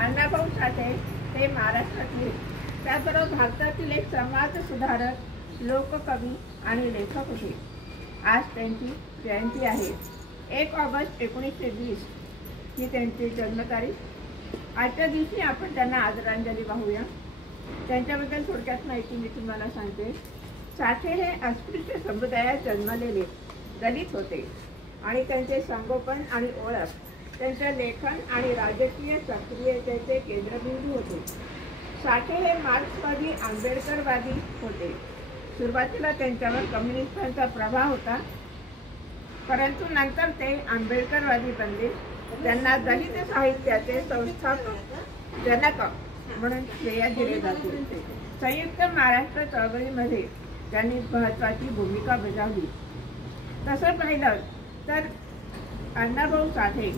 अण्णाभाऊ साठे हे महाराष्ट्रातील त्याचबरोबर भारतातील एक समाज सुधारक, लोककवी आणि लेखक होते। आज त्यांची जयंती आहे। 1 ऑगस्ट 1920 ही त्यांची जन्मतारीख। आजच्या दिवशी आपण त्यांना आदरांजली वाहूया। त्यांच्याबद्दल थोडक्यात माहिती मी तुम्हाला सांगते। साठे हे अस्पृश्य समुदायात जन्मलेले दलित होते आणि त्यांचे संगोपन आणि ओळख त्यांच्या लेखन आणि राजकीय सक्रियतेचे केंद्रबिंदू होते। साठे हे मार्क्सवादी आंबेडकरवादी होते। सुरुवातीला त्यांच्यावर कम्युनिस्टांचा प्रभाव होता, परंतु नंतर ते आंबेडकरवादी बनले। त्यांना दलित साहित्याचे संस्थापक जनक म्हणून श्रेय दिले जाते। संयुक्त महाराष्ट्र चळवळीमध्ये त्यांनी महत्त्वाची भूमिका बजावली। तसं पाहिलं तर अण्णाभाऊ साठे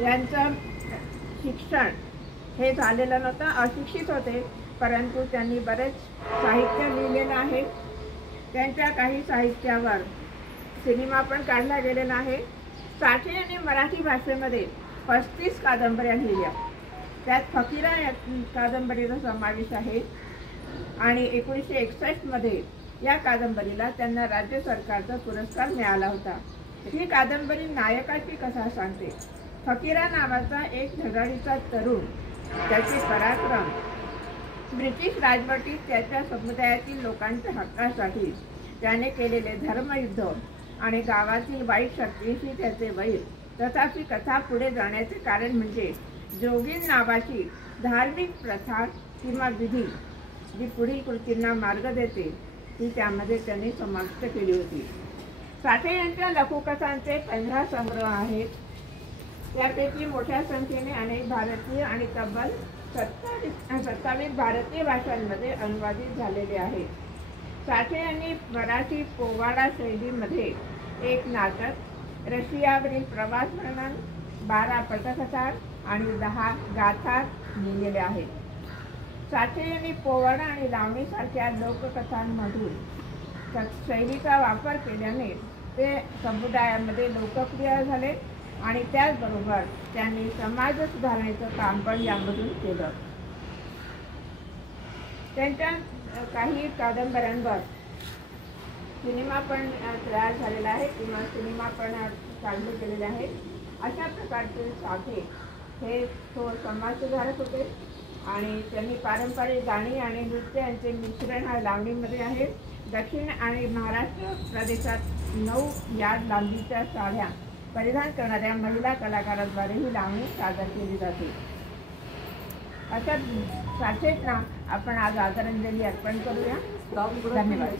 यांचं शिक्षण हे झालेलं नव्हतं, अशिक्षित होते, परंतु त्यांनी बरेच साहित्य लिहिलेलं आहे। त्यांच्या काही साहित्यावर सिनेमा पण काढला गेलेला आहे। साठे यांनी मराठी भाषेमध्ये 35 कादंबऱ्या लिहिल्या, त्यात फकीरा या कादंबरीचा समावेश आहे आणि 1961 मध्ये या कादंबरीला त्यांना राज्य सरकारचा पुरस्कार मिळाला होता। ही कादंबरी नायकाची कथा सांगते। फकीरा नावाचा एक धडाडीचा तरुण, त्याचे पराक्रम, ब्रिटिश राजवटीत त्याच्या समुदायातील लोकांच्या हक्कासाठी त्याने केलेले धर्मयुद्ध आणि गावातील वाईट शक्तीशी त्याचे वैर। तथापि कथा पुढे जाण्याचे कारण म्हणजे जोगीन नावाची धार्मिक प्रथा किंवा विधी जी पुढील कृतींना मार्ग देते ती त्यामध्ये त्यांनी समाविष्ट केली होती। साठे यांच्या लघुकथांचे 15 संग्रह आहेत। त्यापैकी मोठ्या संख्येने अनेक भारतीय आणि तब्बल 27 भारतीय भाषांमध्ये अनुवादित झालेले आहेत। साठे यांनी मराठी पोवाडा शैलीमध्ये एक नाटक, रशियावरील प्रवास वर्णन, 12 पटकथा आणि 10 गाथा लिहिलेल्या आहेत। साठे यांनी पोवाडा आणि लावणीसारख्या लोककथांमधून शैलीचा वापर केल्याने ते समुदायामध्ये लोकप्रिय झाले आणि त्याचबरोबर त्यांनी समाज सुधारण्याचं काम पण यामधून केलं। त्यांच्या काही कादंबऱ्यांवर सिनेमा पण तयार झालेला आहे किंवा सिनेमा पण काढले गेलेले आहेत। अशा प्रकारचे साठे हे समाज सुधारक होते आणि त्यांनी पारंपरिक गाणी आणि नृत्य यांचे मिश्रण हा लावणीमध्ये आहे। दक्षिण आणि महाराष्ट्र प्रदेशात 9 यार्ड लांबीच्या साड्या परिधान करणाऱ्या महिला कलाकारांद्वारे ही लावणी सादर केली जाते। अशा साठेंना आपण आज आदरांजली अर्पण करूया। धन्यवाद।